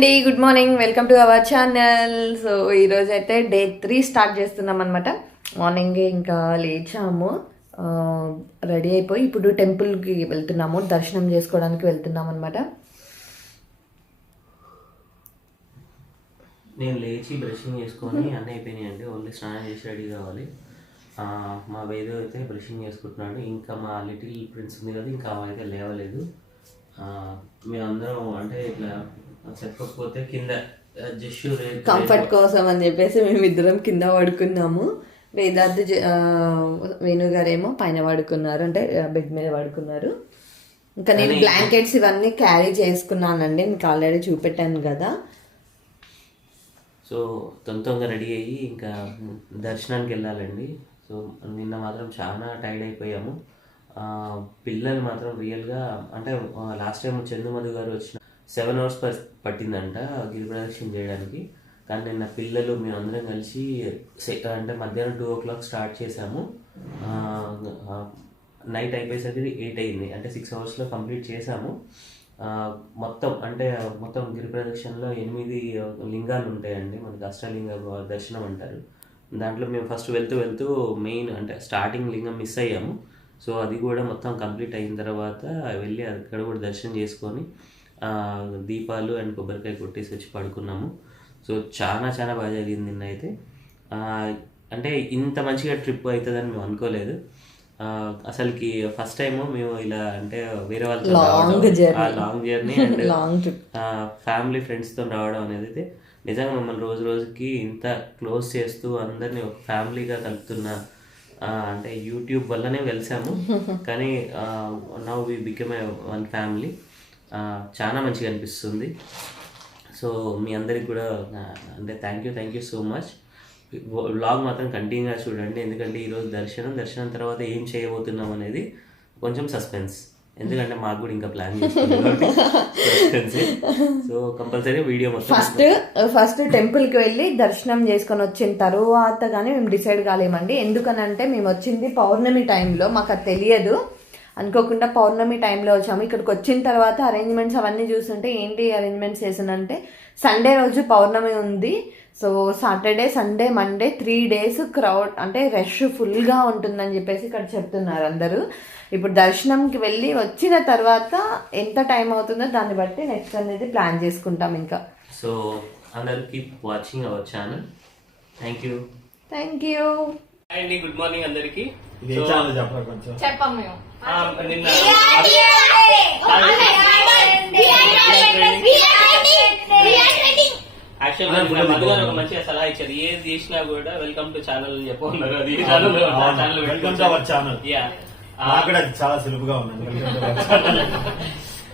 అండి, good morning, welcome to our channel. So ఈరోజు అయితే డే 3 స్టార్ట్ చేస్తున్నాం అనమాట. మార్నింగే ఇంకా లేచాము, రెడీ అయిపోయి ఇప్పుడు టెంపుల్కి వెళ్తున్నాము, దర్శనం చేసుకోవడానికి వెళ్తున్నాం అనమాట. నేను లేచి బ్రషింగ్ చేసుకొని అన్నీ అయిపోయినాయండి. ఓన్లీ స్నానం చేసి రెడీ కావాలి. మా వేదో అయితే బ్రషింగ్ చేసుకుంటున్నాడు. ఇంకా మా లిటిల్ ప్రిన్స్ ఉంది కదా, ఇంకా అయితే లేవలేదు. మేమందరం అంటే ఇట్లా చెప్పకపోతే కింద జస్ట్ కంఫర్ట్ కోసం అని చెప్పేసి మేమిద్దరం కింద పడుకున్నాము. వేదార్థి వేణుగారేమో పైన పడుకున్నారు, అంటే బెడ్ మీద పడుకున్నారు. ఇంకా నేను బ్లాంకెట్స్ ఇవన్నీ క్యారీ చేసుకున్నానండి, మీకు ఆల్రెడీ చూపెట్టాను కదా. సో తొందరగా రెడీ అయ్యి ఇంకా దర్శనానికి వెళ్ళాలండి. సో నిన్న మాత్రం చాలా టైర్డ్ అయిపోయాము. పిల్లలు మాత్రం రియల్గా అంటే లాస్ట్ టైం చందుమధు గారు వచ్చిన 7 hours పట్టిందంట గిరి ప్రదక్షిణ చేయడానికి. కానీ నిన్న పిల్లలు మేమందరం కలిసి అంటే మధ్యాహ్నం 2 o'clock స్టార్ట్ చేసాము. నైట్ అయిపోయేసరికి 8 అయింది, అంటే 6 hours కంప్లీట్ చేసాము. మొత్తం గిరి ప్రదక్షిణలో 8 లింగాలు ఉంటాయండి. మనకి అష్టలింగ దర్శనం అంటారు. దాంట్లో మేము ఫస్ట్ వెళ్తూ మెయిన్ అంటే స్టార్టింగ్ లింగం మిస్ అయ్యాము. సో అది కూడా మొత్తం కంప్లీట్ అయిన తర్వాత వెళ్ళి అక్కడ కూడా దర్శనం చేసుకొని దీపాలు అండ్ కొబ్బరికాయ కొట్టేసి వచ్చి పడుకున్నాము. సో చాలా బాగా జరిగింది నిన్న అయితే. అంటే ఇంత మంచిగా ట్రిప్ అవుతుందని మేము అనుకోలేదు. అసలుకి ఫస్ట్ టైం మేము ఇలా అంటే వేరే వాళ్ళతో లాంగ్ జర్నీ అండ్ ఫ్యామిలీ ఫ్రెండ్స్తో రావడం అనేది అయితే నిజంగా మమ్మల్ని రోజుకి ఇంత క్లోజ్ చేస్తూ అందరినీ ఒక ఫ్యామిలీగా కలుపుతున్న, అంటే యూట్యూబ్ వల్లనే కలిసాము, కానీ now we become a one family. చాలా మంచిగా అనిపిస్తుంది. సో మీ అందరికి కూడా అంటే thank you so much. Vlog మాత్రం కంటిన్యూగా చూడండి, ఎందుకంటే ఈరోజు దర్శనం తర్వాత ఏం చేయబోతున్నాం అనేది కొంచెం సస్పెన్స్, ఎందుకంటే మాకు కూడా ఇంకా ప్లాన్ చేస్తున్నాం. సో కంపల్సరీ వీడియో మొత్తం ఫస్ట్ టెంపుల్కి వెళ్ళి దర్శనం చేసుకొని వచ్చిన తర్వాత కానీ మేము డిసైడ్ కాలేమండి. ఎందుకనంటే మేము వచ్చింది పౌర్ణమి టైంలో, మాకు అది తెలియదు. అనుకోకుండా పౌర్ణమి టైంలో వచ్చాము. ఇక్కడికి వచ్చిన తర్వాత అరేంజ్మెంట్స్ అవన్నీ చూస్తుంటే ఏంటి అరేంజ్మెంట్స్ చేసినంటే సండే రోజు పౌర్ణమి ఉంది. So Saturday, Sunday, Monday 3 days crowd అంటే రష్ ఫుల్గా ఉంటుందని చెప్పేసి ఇక్కడ చెప్తున్నారు అందరూ. ఇప్పుడు దర్శనంకి వెళ్ళి వచ్చిన తర్వాత ఎంత టైం అవుతుందో దాన్ని బట్టి నెక్స్ట్ అనేది ప్లాన్ చేసుకుంటాం ఇంకా. సో అందరూ keep watching our channel. Thank you అండి. గుడ్ మార్నింగ్ అందరికి. చెప్పాం మేము యాక్చువల్గా మంచిగా సలహా ఇచ్చారు, ఏది చేసినా కూడా వెల్కమ్ టు ఛానల్ అని చెప్పుకున్నారు. అది చాలా సులువుగా ఉన్నది.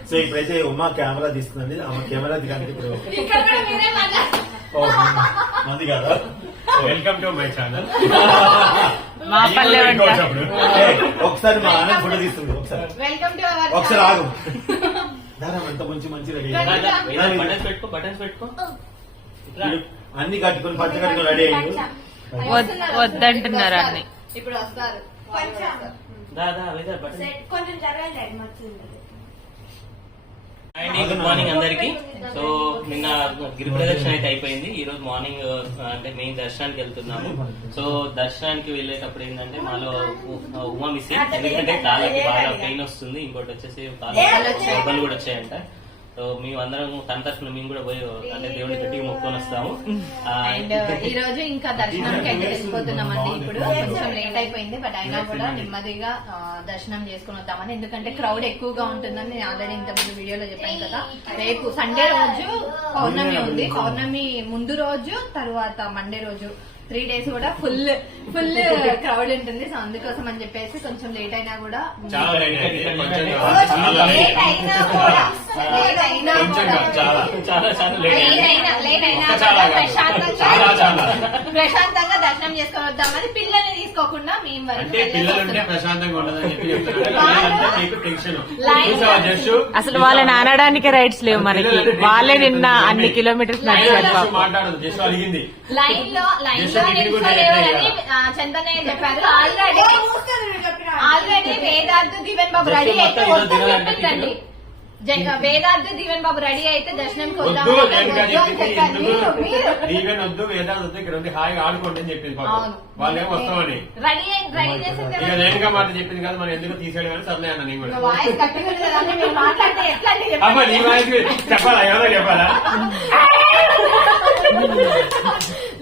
సో ఇప్పుడైతే ఉమా కెమెరా తీస్తుందండి, ఆమె కెమెరా దిగానికి ఇప్పుడు మంది కాదా. Welcome to my channel. ఒకసారి మా ఆనంద్ ఫోటో తీస్తుంది, ఒకసారి ఆగు. ఎంత మంచి రెడీ బటన్స్ పెట్టుకో అన్ని కట్టుకుని పచ్చ కట్టుకుని రెడీ అయ్యి వద్దంటున్నారు అన్ని. ఇప్పుడు వస్తారు కొంచెం గుడ్ మార్నింగ్ అందరికి. సో నిన్న గిరి ప్రదక్షిణ అయితే అయిపోయింది. ఈ రోజు మార్నింగ్ అంటే మెయిన్ దర్శనానికి వెళ్తున్నాము. సో దర్శనానికి వెళ్ళేటప్పుడు ఏంటంటే మాలో ఉమా మిస్, ఎందుకంటే కాళ్ళకి బాగా పెయిన్ వస్తుంది, ఇంకోటి వచ్చేసి కాళ్ళు కూడా వచ్చాయంట. సో మేము అందరం తన తరఫున మేము కూడా పోయి అంటే దేవుడిని గట్టిగా మొక్కుకొని వస్తాము. అండ్ ఈ రోజు ఇంకా దర్శనానికి అయితే వెళ్ళిపోతున్నామండి. ఇప్పుడు కొంచెం లేట్ అయిపోయింది, బట్ అయినా కూడా నెమ్మదిగా దర్శనం చేసుకుని వద్దామని, ఎందుకంటే క్రౌడ్ ఎక్కువగా ఉంటుందని నేను ఆల్రెడీ ఇంతకుముందు వీడియోలో చెప్పాను కదా. రేపు సండే రోజు పౌర్ణమి ఉంది, పౌర్ణమి ముందు రోజు తర్వాత మండే రోజు 3 days కూడా ఫుల్ క్రౌడ్ ఉంటుంది. సో అందుకోసం అని చెప్పేసి కొంచెం లేట్ అయినా కూడా ప్రశాంతంగా దర్శనం చేసుకొని వద్దామని, పిల్లల్ని తీసుకోకుండా మేము అసలు వాళ్ళని అనడానికి రైట్స్ లేవు మనకి. వాళ్ళే నిన్న అన్ని కిలోమీటర్స్ లైన్ లో చందనయ్య చెప్పారు. ఆల్రెడీ వేదార్థ్ దివెన్ బాబు రెడీ అయితే వద్దని చెప్పిందండి. వేదాద్రి దీవెన్ బాబు రెడీ అయితే దర్శనంకి వద్దు, వద్దాం నేను కానీ చెప్పింది మీరు దీవెన్ వద్దు, వేదాంత వద్దు, ఇక్కడ ఉంది హాయిగా ఆడుకోండి అని చెప్పింది పాపం. అవును. వాళ్ళేమో వస్తామని రెడీ చేసిన ఇక నేనుగా మాట చెప్పింది కదా, మనం ఎందుకు తీసేయడం కానీ సర్లే అన్న నేను కూడా. వాయిస్ గట్టిగా ఉంది కదా అని మీరు మాట్లాడితే ఎట్లా అండి అబ్బా నీ వాయిస్ చెప్పాలా, ఏమన్నా చెప్పాలా?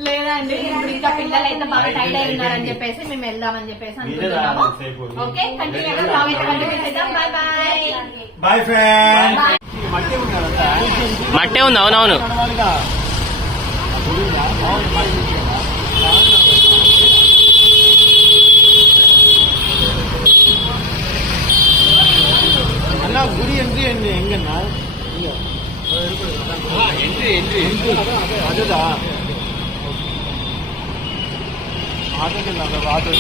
లేదండి ఇప్పుడు ఇంకా పిల్లలు అయితే బాగా టైర్డ్ అయి ఉన్నారని చెప్పేసి మేము వెళ్దామని చెప్పేసి మీరే అనుకుంటున్నాము. రావాలి సేపు. ఓకే కంటిన్యూ చేద్దాం. Bye bye. Bye friend. మట్టే ఉంది. అవునవును. అన్నా గుడి ఎంట్రీ అండి ఎంగన్నా ఎంట్రీ అదేదా ఆటోకి వెళ్దాం ఆటో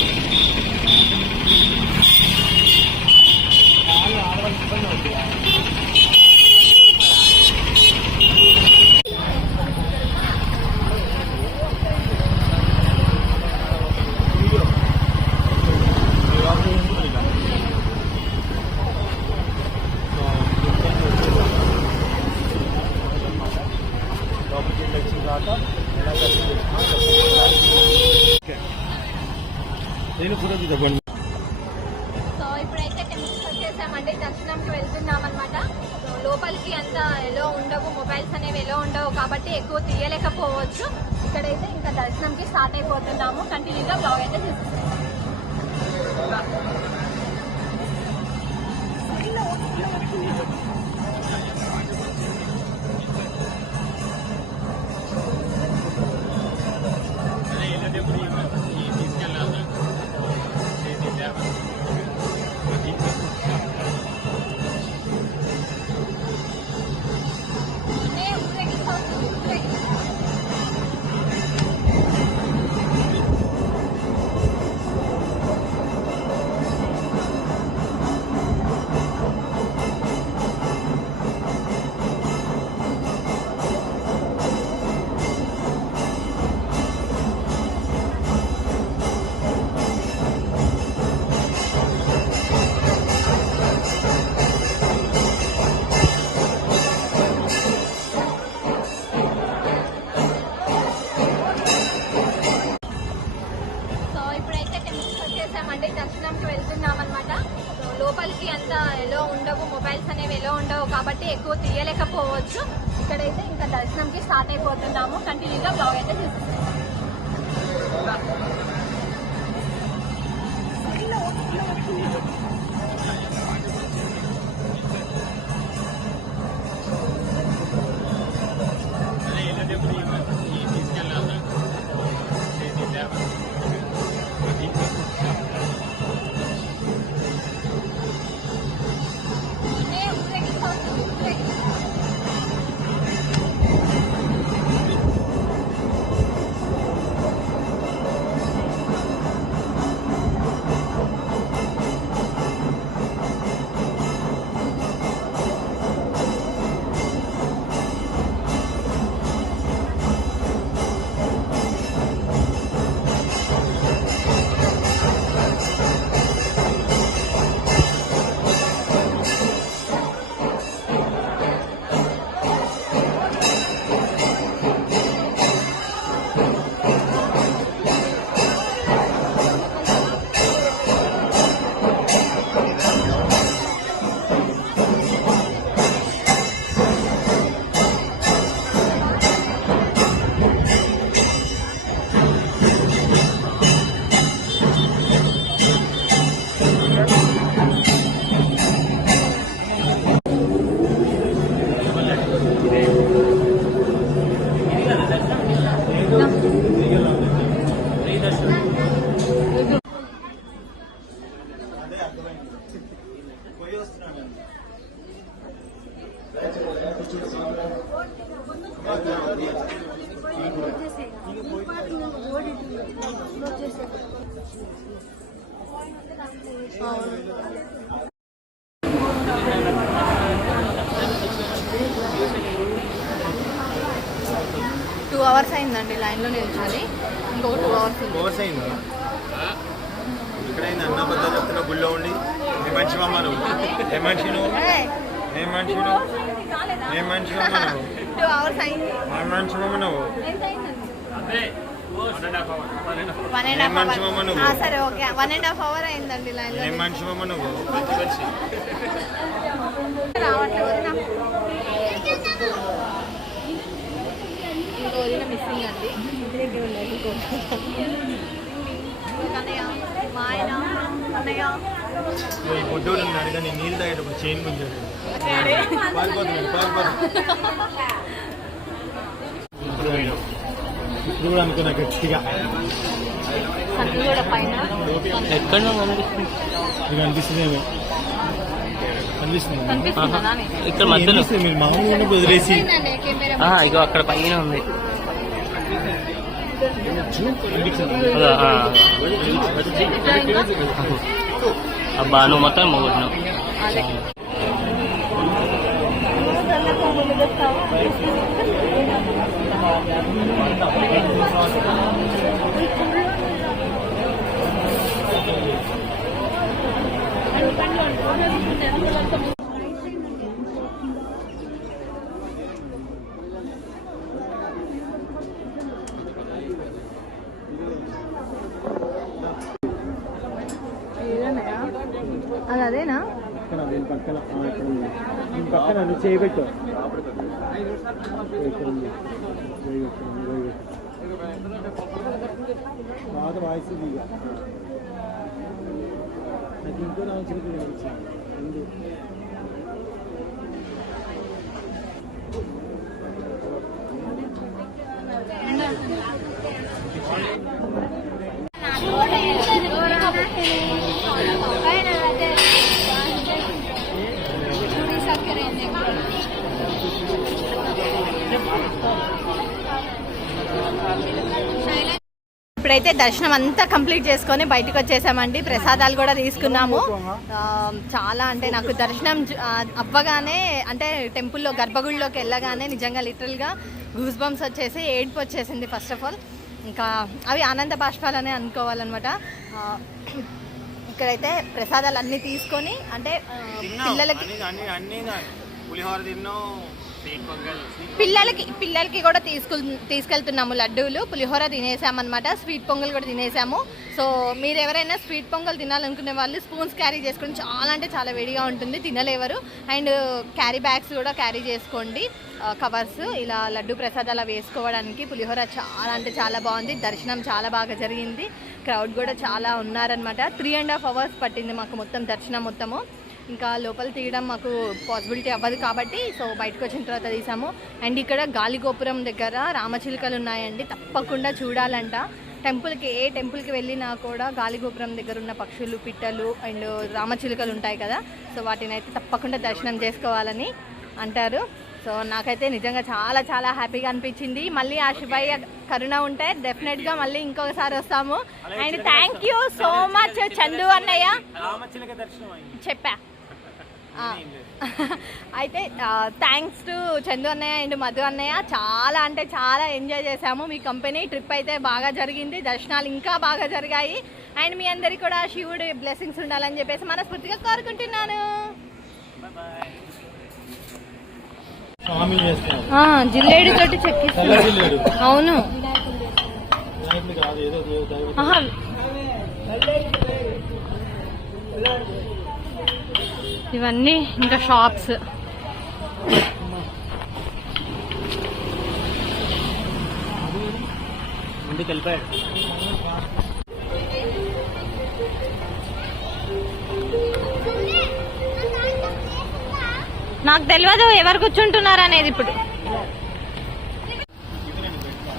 నేను కూడా చెప్పండి. సో ఇప్పుడైతే టెంపుల్కి వచ్చేసామండి, దర్శనంకి వెళ్తున్నాం అనమాట. లోపలికి అంత ఎలా ఉండవు, మొబైల్స్ అనేవి ఎలా ఉండవు కాబట్టి ఎక్కువ తీయలేకపోవచ్చు. ఇక్కడైతే ఇంకా దర్శనంకి స్టార్ట్ అయిపోతున్నాము. కంటిన్యూగా బ్లాగ్ అయితే చూస్తున్నాం. దర్శనంకి వెళ్తున్నాం అనమాట. లోపలికి అంత ఎలా ఉండవు, మొబైల్స్ అనేవి ఎలా ఉండవు కాబట్టి ఎక్కువ తీయలేకపోవచ్చు. ఇక్కడైతే ఇంకా దర్శనంకి స్టార్ట్ అయిపోతున్నాము. కంటిన్యూగా బ్లాగ్ అయితే చూస్తున్నాం. టూ అవర్స్ అయిందండి లైన్లో నిల్చొని. ఇంకో 2 అవర్స్ అయిందా? ఇక్కడైంది అన్న బద్ద చెప్తున్న గుళ్ళో ఉండి మంచి మమ్మ నువ్వు ఏ మనిషి నువ్వు ఏం మనిషి ఏం మనిషి 2 hours అయింది. ఏం మనిషి నువ్వు ఎంత అయిందండి? 1.5 1.5 hour. సరే ఓకే 1.5 hour అయిందండి లైన్ ఏం మనిషి నువ్వు రావట్లేదు నాకు. ఇంకో వదిన మిస్సింగ్ అండి. కన్నయ్య మా ఆయన అన్నయ్య ఈ బొడ్డోడు అడిగా నేను నీళ్ళు తాగేటప్పుడు చైన్ గుంజాడు ఇప్పుడు కూడా అనుకున్నా గట్టిగా సన్ను కూడా పైన ఎక్కడ మీకు అనిపిస్తుందేమో అనిపిస్తుంది కనిపిస్తుందా నాని? ఇక్కడ మధ్యలో అనిపిస్తుంది మీరు మామూలుగా ఉన్నప్పుడు వదిలేసి ఏంటండి కెమెరా ఇగో అక్కడ పైన ఉంది. అబ్బా నువ్వు మొత్తం మొగుతున్నావు. అదే అది అదేనా? దీని పక్కన దీని పక్కన నువ్వు చేయబెట్టు బాగా వాయిస్ నాకు ఇంకో రావాల్సిన ఇప్పుడైతే దర్శనం అంతా కంప్లీట్ చేసుకొని బయటకు వచ్చేసామండి. ప్రసాదాలు కూడా తీసుకున్నాము. చాలా అంటే నాకు దర్శనం అవ్వగానే అంటే టెంపుల్లో గర్భగుడిలోకి వెళ్ళగానే నిజంగా లిటరల్గా గూస్ బంప్స్ వచ్చేసి ఏడుపు వచ్చేసింది. ఫస్ట్ ఆఫ్ ఆల్ ఇంకా అవి ఆనంద బాష్పాలనే అనుకోవాలన్నమాట. ఇక్కడైతే ప్రసాదాలు అన్నీ తీసుకొని అంటే పిల్లలకి కూడా తీసుకెళ్తున్నాము లడ్డూలు. పులిహోర తినేసామన్నమాట. స్వీట్ పొంగల్ కూడా తినేసాము. సో మీరు ఎవరైనా స్వీట్ పొంగల్ తినాలనుకునే వాళ్ళు స్పూన్స్ క్యారీ చేసుకొని చాలా అంటే చాలా వేడిగా ఉంటుంది, తినలేవరు. అండ్ క్యారీ బ్యాగ్స్ కూడా క్యారీ చేసుకోండి, కవర్స్ ఇలా లడ్డు ప్రసాదాలు వేసుకోవడానికి. పులిహోర చాలా అంటే చాలా బాగుంది. దర్శనం చాలా బాగా జరిగింది. క్రౌడ్ కూడా చాలా ఉన్నారనమాట. 3.5 hours పట్టింది మాకు మొత్తం దర్శనం మొత్తము. ఇంకా లోపల తీయడం మాకు పాసిబిలిటీ అవ్వదు కాబట్టి సో బయటకు వచ్చిన తర్వాత తీసాము. అండ్ ఇక్కడ గాలిగోపురం దగ్గర రామచిలుకలు ఉన్నాయండి, తప్పకుండా చూడాలంట. ఏ టెంపుల్కి వెళ్ళినా కూడా గాలిగోపురం దగ్గర ఉన్న పక్షులు, పిట్టలు అండ్ రామచిలుకలు ఉంటాయి కదా, సో వాటిని అయితే తప్పకుండా దర్శనం చేసుకోవాలని అంటారు. సో నాకైతే నిజంగా చాలా చాలా హ్యాపీగా అనిపించింది. మళ్ళీ ఆ శివయ్య కరుణ ఉంటే డెఫినెట్గా మళ్ళీ ఇంకొకసారి వస్తాము. And thank you so much Chandu అన్నయ్య, చెప్పా. అయితే థ్యాంక్స్ టు చందు అన్నయ్య అండ్ మధు అన్నయ్య. చాలా అంటే చాలా ఎంజాయ్ చేశాము. మీ కంపెనీ ట్రిప్ అయితే బాగా జరిగింది, దర్శనాలు ఇంకా బాగా జరిగాయి. అండ్ మీ అందరికీ కూడా శివుడు బ్లెస్సింగ్స్ ఉండాలని చెప్పేసి మనస్ఫూర్తిగా కోరుకుంటున్నాను. జిల్లేడు తోటి చెక్కిస్తాను. అవును, ఇవన్నీ ఇంకా షాప్స్. ముందుకు వెళ్ళిపోయాడు. నాకు తెలియదు ఎవరు కూర్చుంటున్నారు అనేది. ఇప్పుడు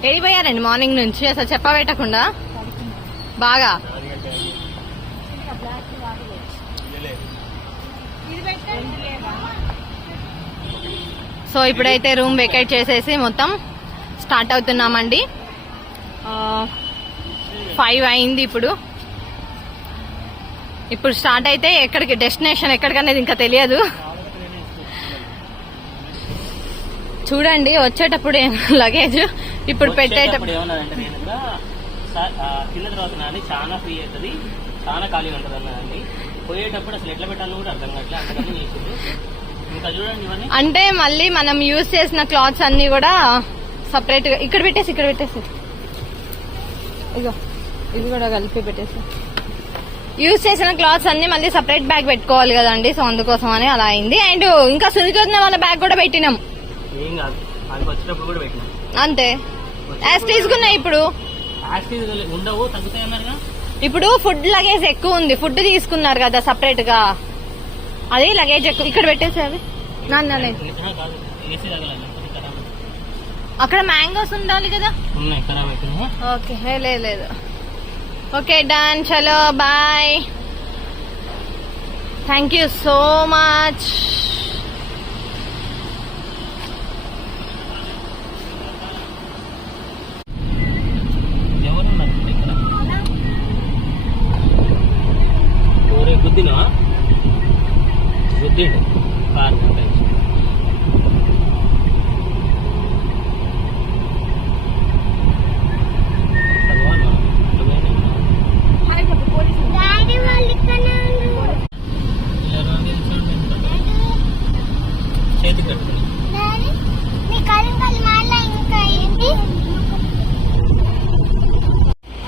వెళ్ళిపోయారండి మార్నింగ్ నుంచి, అసలు చెప్పబెట్టకుండా బాగా. సో ఇప్పుడైతే రూమ్ వెకేట్ చేసేసి మొత్తం స్టార్ట్ అవుతున్నామండి. 5 అయింది ఇప్పుడు స్టార్ట్ అయితే ఎక్కడికి డెస్టినేషన్ ఎక్కడికనేది ఇంకా తెలియదు. చూడండి వచ్చేటప్పుడు లగేజ్ ఇప్పుడు పెట్టేటప్పుడు ఏమన్నానంటే నేను కూడా తిన్న తర్వాత నాని చాలా ఫ్రీ అవుతుంది, చాలా ఖాళీగా ఉంటుంది అన్నానండి. పోయేటప్పుడు అసలు ఎట్లా పెట్టాలో కూడా అర్థం కావట్లేదు, అంతకన్నా చేసింది. అంటే మళ్ళీ మనం యూజ్ చేసిన క్లాత్స్ అన్ని కూడా సపరేట్ గా ఇక్కడ పెట్టేసి ఇగో ఇది కూడా కలిపి పెట్టేసి యూజ్ చేసిన క్లాత్స్ అన్ని మళ్ళీ సపరేట్ బ్యాగ్ పెట్టుకోవాలి కదండి. సో అందుకోసం అని అలా అయింది. అండ్ ఇంకా సునీత వాళ్ళ బ్యాగ్ కూడా పెట్టినాం అంతే. యాజ్ తీసుకున్నాయి ఇప్పుడు ఫుడ్ లగేజ్ ఎక్కువ ఉంది. ఫుడ్ తీసుకున్నారు కదా సపరేట్ గా, అది లగేజ్ ఎక్కువ ఇక్కడ పెట్టేసి అవి నాన్నే. అక్కడ మ్యాంగోస్ ఉండాలి కదా. ఓకే లేదు. ఓకే డన్, చలో bye. Thank you so much.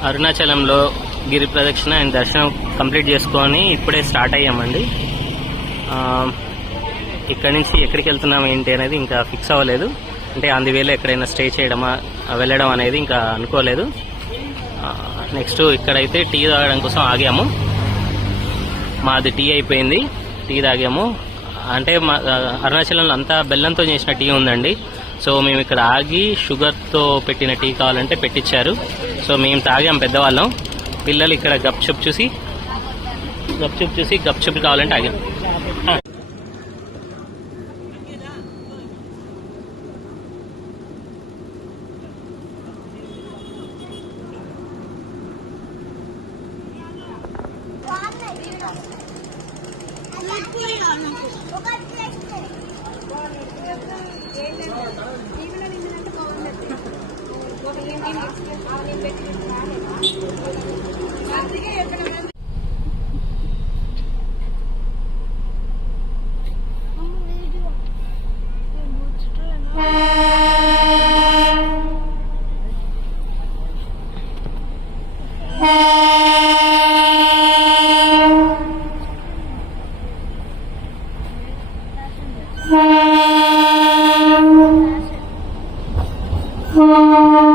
అరుణాచలంలో గిరి ప్రదక్షిణ అండ్ దర్శనం కంప్లీట్ చేసుకొని ఇప్పుడే స్టార్ట్ అయ్యామండి. ఇక్కడి నుంచి ఎక్కడికి వెళ్తున్నాం ఏంటి అనేది ఇంకా ఫిక్స్ అవ్వలేదు. అంటే అందువేళ ఎక్కడైనా స్టే చేయడమా వెళ్ళడం అనేది ఇంకా అనుకోలేదు. నెక్స్ట్ ఇక్కడైతే టీ తాగడం కోసం ఆగాము. మాది టీ అయిపోయింది, టీ తాగాము. అంటే అరుణాచలంలో అంతా బెల్లంతో చేసిన టీ ఉందండి. సో మేము ఇక్కడ ఆగి షుగర్తో పెట్టిన టీ కావాలంటే పెట్టించారు. సో మేము తాగాం పెద్దవాళ్ళం. పిల్లలు ఇక్కడ గప్చుప్ చూసి గప్చుప్ కావాలంటే ఆగాం. Oh